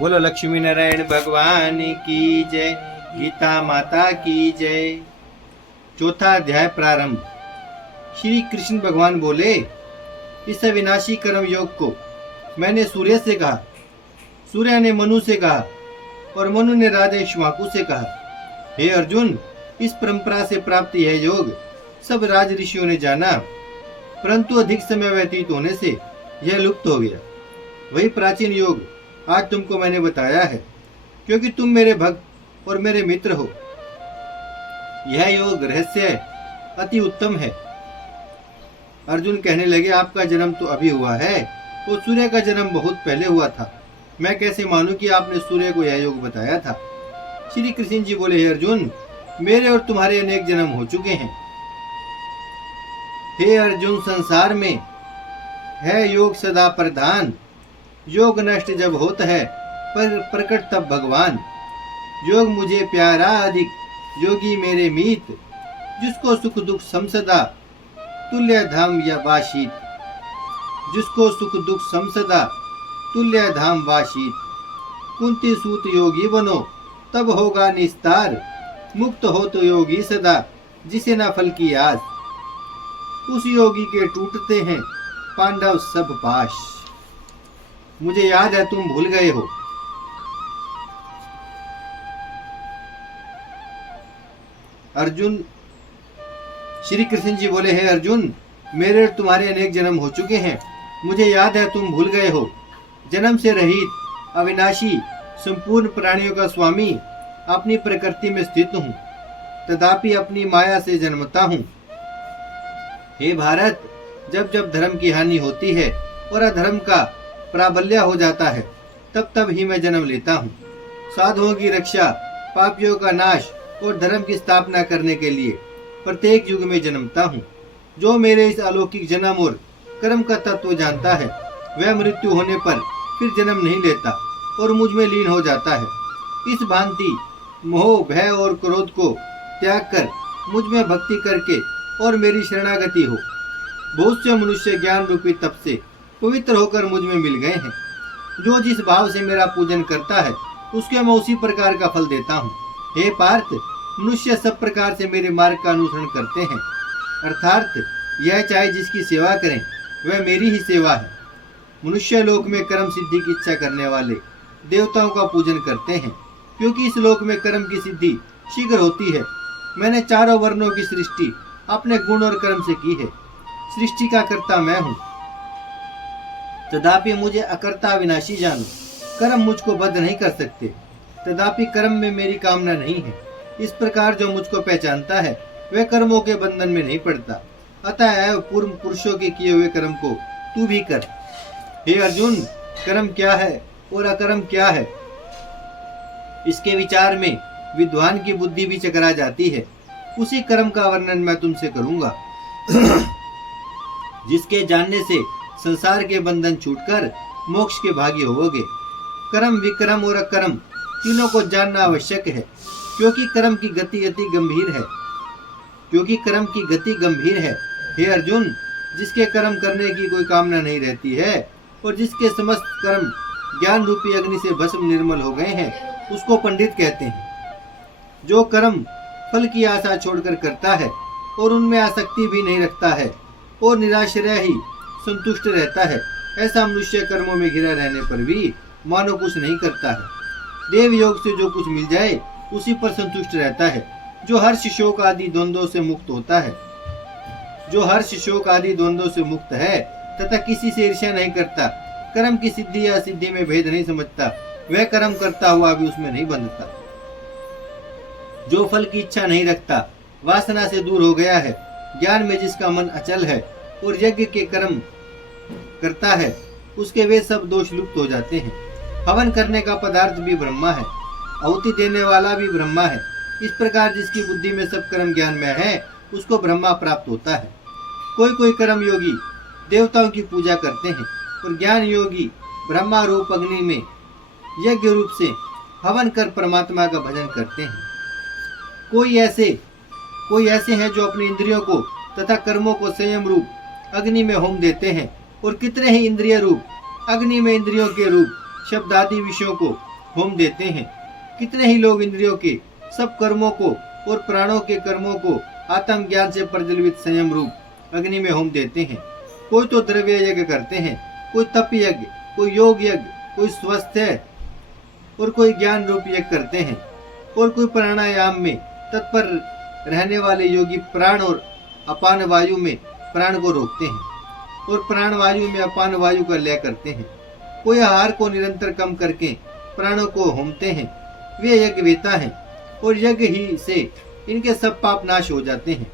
बोलो लक्ष्मी नारायण भगवान की जय। गीता माता की जय। चौथा अध्याय प्रारंभ। श्री कृष्ण भगवान बोले, इस अविनाशी कर्म योग को मैंने सूर्य से कहा, सूर्य ने मनु से कहा और मनु ने राजा इक्ष्वाकु से कहा। हे अर्जुन, इस परंपरा से प्राप्त यह योग सब राज ऋषियों ने जाना, परंतु अधिक समय व्यतीत होने से यह लुप्त हो गया। वही प्राचीन योग आज तुमको मैंने बताया है, क्योंकि तुम मेरे भक्त और मेरे मित्र हो। यह योग रहस्य अति उत्तम है। अर्जुन कहने लगे, आपका जन्म तो अभी हुआ है और सूर्य का जन्म बहुत पहले हुआ था। मैं कैसे मानूं कि आपने सूर्य को यह योग बताया था। श्री कृष्ण जी बोले, हे अर्जुन, मेरे और तुम्हारे अनेक जन्म हो चुके हैं। हे अर्जुन, संसार में है योग सदा प्रधान, योग नष्ट जब होता है पर प्रकट तब भगवान। योग मुझे प्यारा अधिक, योगी मेरे मीत, जिसको सुख दुख समसदा तुल्य धाम या वाशीत। जिसको सुख दुख समसदा तुल्य धाम वाशीत। कुंती सूत योगी बनो तब होगा निस्तार, मुक्त हो तो योगी सदा जिसे न फल की आस। उस योगी के टूटते हैं पांडव सब पाश। मुझे याद है तुम भूल गए हो। अर्जुन, श्री कृष्ण जी बोले, हे अर्जुन, मेरे और तुम्हारे अनेक जन्म हो चुके हैं। मुझे याद है तुम भूल गए हो। जन्म से रहित अविनाशी संपूर्ण प्राणियों का स्वामी अपनी प्रकृति में स्थित हूँ, तथापि अपनी माया से जन्मता हूँ। हे भारत, जब जब धर्म की हानि होती है और अधर्म का प्राबल्य हो जाता है, तब तब ही मैं जन्म लेता हूँ। साधुओं की रक्षा, पापियों का नाश और धर्म की स्थापना करने के लिए प्रत्येक युग में जन्मता हूँ। जो मेरे इस अलौकिक जन्म और कर्म का तत्व जानता है, वह मृत्यु होने पर फिर जन्म नहीं लेता और मुझ में लीन हो जाता है। इस भांति मोह, भय और क्रोध को त्याग कर मुझ में भक्ति करके और मेरी शरणागति हो। बहुत से मनुष्य ज्ञान रूपी तप से पवित्र होकर मुझ में मिल गए हैं। जो जिस भाव से मेरा पूजन करता है, उसके मैं उसी प्रकार का फल देता हूँ। हे पार्थ, मनुष्य सब प्रकार से मेरे मार्ग का अनुसरण करते हैं, अर्थात यह चाहे जिसकी सेवा करें वह मेरी ही सेवा है। मनुष्य लोक में कर्म सिद्धि की इच्छा करने वाले देवताओं का पूजन करते हैं, क्योंकि इस लोक में कर्म की सिद्धि शीघ्र होती है। मैंने चारों वर्णों की सृष्टि अपने गुण और कर्म से की है। सृष्टि का कर्ता मैं हूँ, तथापि मुझे अकर्ता विनाशी जानो। कर्म मुझको बद्ध नहीं कर सकते, तथापि कर्म में मेरी कामना नहीं है। इस प्रकार जो मुझको पहचानता है, वह कर्मों के बंधन में नहीं पड़ता। अतः पूर्व पुरुषों के किए हुए कर्म को तू भी कर। हे अर्जुन, कर्म क्या है और अकर्म क्या है, इसके विचार में विद्वान की बुद्धि भी चकरा जाती है। उसी कर्म का वर्णन मैं तुमसे करूंगा, जिसके जानने से संसार के बंधन छूटकर मोक्ष के भागी होवोगे। कर्म, विक्रम और अकर्म तीनों को जानना आवश्यक है, क्योंकि कर्म की गति अति गंभीर है। हे अर्जुन, जिसके कर्म करने की कोई कामना नहीं रहती है और जिसके समस्त कर्म ज्ञान रूपी अग्नि से भस्म निर्मल हो गए हैं, उसको पंडित कहते हैं। जो कर्म फल की आशा छोड़कर करता है और उनमें आसक्ति भी नहीं रखता है और निराश्रय ही संतुष्ट रहता है, ऐसा मनुष्य कर्मों में घिरा रहने पर भी मानो कुछ नहीं करता है। देव योग से जो कुछ मिल जाए उसी पर संतुष्ट रहता है। जो हर्ष शोक आदि द्वंद्वों से मुक्त होता है, तथा किसी से ईर्ष्या नहीं करता, कर्म की सिद्धि या सिद्धि में भेद नहीं समझता, वह कर्म करता हुआ भी उसमें नहीं बंधता। जो फल की इच्छा नहीं रखता, वासना से दूर हो गया है, ज्ञान में जिसका मन अचल है और यज्ञ के कर्म करता है, उसके वे सब दोष लुप्त हो जाते हैं। हवन करने का पदार्थ भी ब्रह्मा है, आहुति देने वाला भी ब्रह्मा है। इस प्रकार जिसकी बुद्धि में सब कर्म ज्ञान में है, उसको ब्रह्मा प्राप्त होता है। कोई कोई कर्म योगी देवताओं की पूजा करते हैं और ज्ञान योगी ब्रह्मा रूप अग्नि में यज्ञ रूप से हवन कर परमात्मा का भजन करते हैं। कोई ऐसे हैं जो अपनी इंद्रियों को तथा कर्मों को संयम रूप अग्नि में होम देते हैं, और कितने ही इंद्रिय रूप अग्नि में इंद्रियों के रूप शब्द आदि विषयों को होम देते हैं। कितने ही लोग इंद्रियों के सब कर्मों को और प्राणों के कर्मों को आत्म ज्ञान से प्रज्वलित संयम रूप अग्नि में होम देते हैं। कोई तो द्रव्य यज्ञ करते हैं, कोई तप यज्ञ, कोई योग यज्ञ, कोई स्वास्थ्य और कोई ज्ञान रूप यज्ञ करते हैं, और कोई प्राणायाम में तत्पर रहने वाले योगी प्राण और अपान वायु में प्राण को रोकते हैं और प्राण वायु में अपान वायु का लय करते हैं। कोई आहार को निरंतर कम करके प्राणों को होमते हैं। वे यज्ञ वेता हैं और यज्ञ ही से इनके सब पाप नाश हो जाते हैं।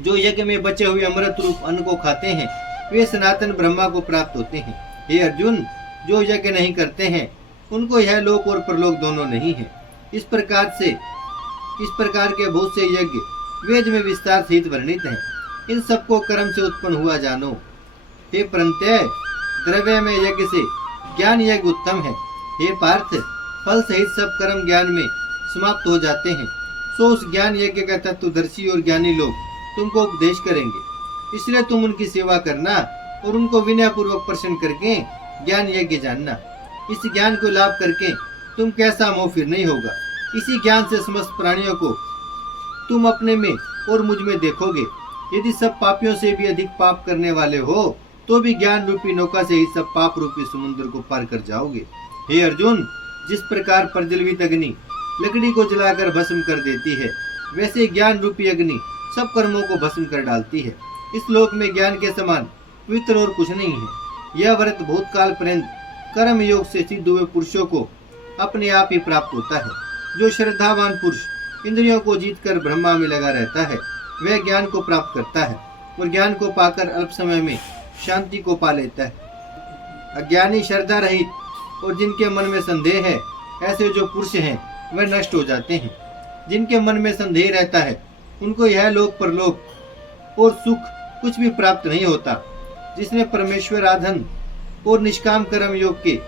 जो यज्ञ में बचे हुए अमृत रूप अन्न को खाते हैं वे सनातन ब्रह्मा को प्राप्त होते हैं। हे अर्जुन, जो यज्ञ नहीं करते हैं उनको यह लोक और परलोक दोनों नहीं है। इस प्रकार के बहुत से यज्ञ वेद में विस्तार सहित वर्णित हैं। इन सबको कर्म से उत्पन्न हुआ जानो। हे प्रत्यय, द्रव्य में यज्ञ से ज्ञान यज्ञ उत्तम है। हे पार्थ, फल सहित सब कर्म ज्ञान में समाप्त हो जाते हैं। सो उस ज्ञान यज्ञ का तत्वदर्शी और ज्ञानी लोग तुमको उपदेश करेंगे। इसलिए तुम उनकी सेवा करना और उनको विनय पूर्वक प्रसन्न करके ज्ञान यज्ञ जानना। इस ज्ञान को लाभ करके तुम कैसा मोह फिर नहीं होगा। इसी ज्ञान से समस्त प्राणियों को तुम अपने में और मुझ में देखोगे। यदि सब पापियों से भी अधिक पाप करने वाले हो तो भी ज्ञान रूपी नौका से ही सब पाप रूपी समुद्र को पार कर जाओगे। हे अर्जुन, जिस प्रकार प्रज्वलित अग्नि लकड़ी को जलाकर भस्म कर देती है, वैसे ज्ञान रूपी अग्नि सब कर्मों को भस्म कर डालती है। इस लोक में ज्ञान के समान पवित्र और कुछ नहीं है। यह व्रत भूतकाल पर्यंत कर्म योग से सिद्ध हुए पुरुषों को अपने आप ही प्राप्त होता है। जो श्रद्धावान पुरुष इंद्रियों को जीतकर ब्रह्मा में लगा रहता है वह ज्ञान को प्राप्त करता है और ज्ञान को पाकर अल्प समय में शांति को पा लेता है। अज्ञानी, श्रद्धा रहित और जिनके मन में संदेह है, ऐसे जो पुरुष हैं वह नष्ट हो जाते हैं। जिनके मन में संदेह रहता है उनको यह लोक परलोक और सुख कुछ भी प्राप्त नहीं होता। जिसने परमेश्वर आराधन और निष्काम कर्म योग के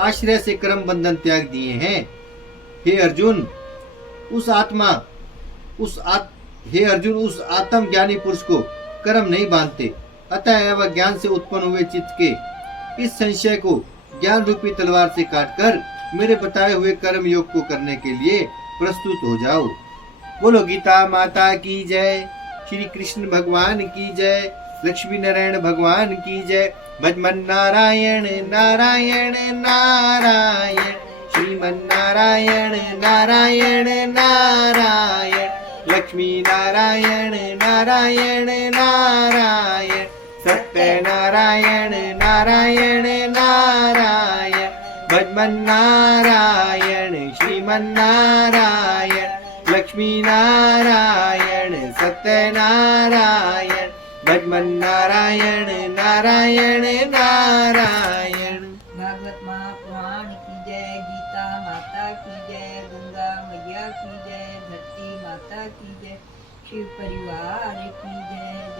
आश्रय से कर्म बंधन त्याग दिए हैं, हे अर्जुन उस आत्म ज्ञानी पुरुष को कर्म नहीं बांधते। अतः वह ज्ञान से उत्पन्न हुए चित्त के इस संशय को ज्ञान रूपी तलवार से काटकर मेरे बताए हुए कर्म योग को करने के लिए प्रस्तुत हो जाओ। बोलो गीता माता की जय, श्री कृष्ण भगवान की जय, लक्ष्मी नारायण भगवान की जय। भजमन नारायण नारायण नारायण, श्रीमन नारायण नारायण नारायण, लक्ष्मी नारायण नारायण नारायण, सत्य नारायण नारायण नारायण। भजमन नारायण श्रीमन नारायण, लक्ष्मी नारायण सत्य नारायण। भजमन नारायण नारायण नारायण। भागवत महापुराण की जय, गीता माता की जय, गंगा मैया की जय, धरती माता की जय, शिव परिवार की जय।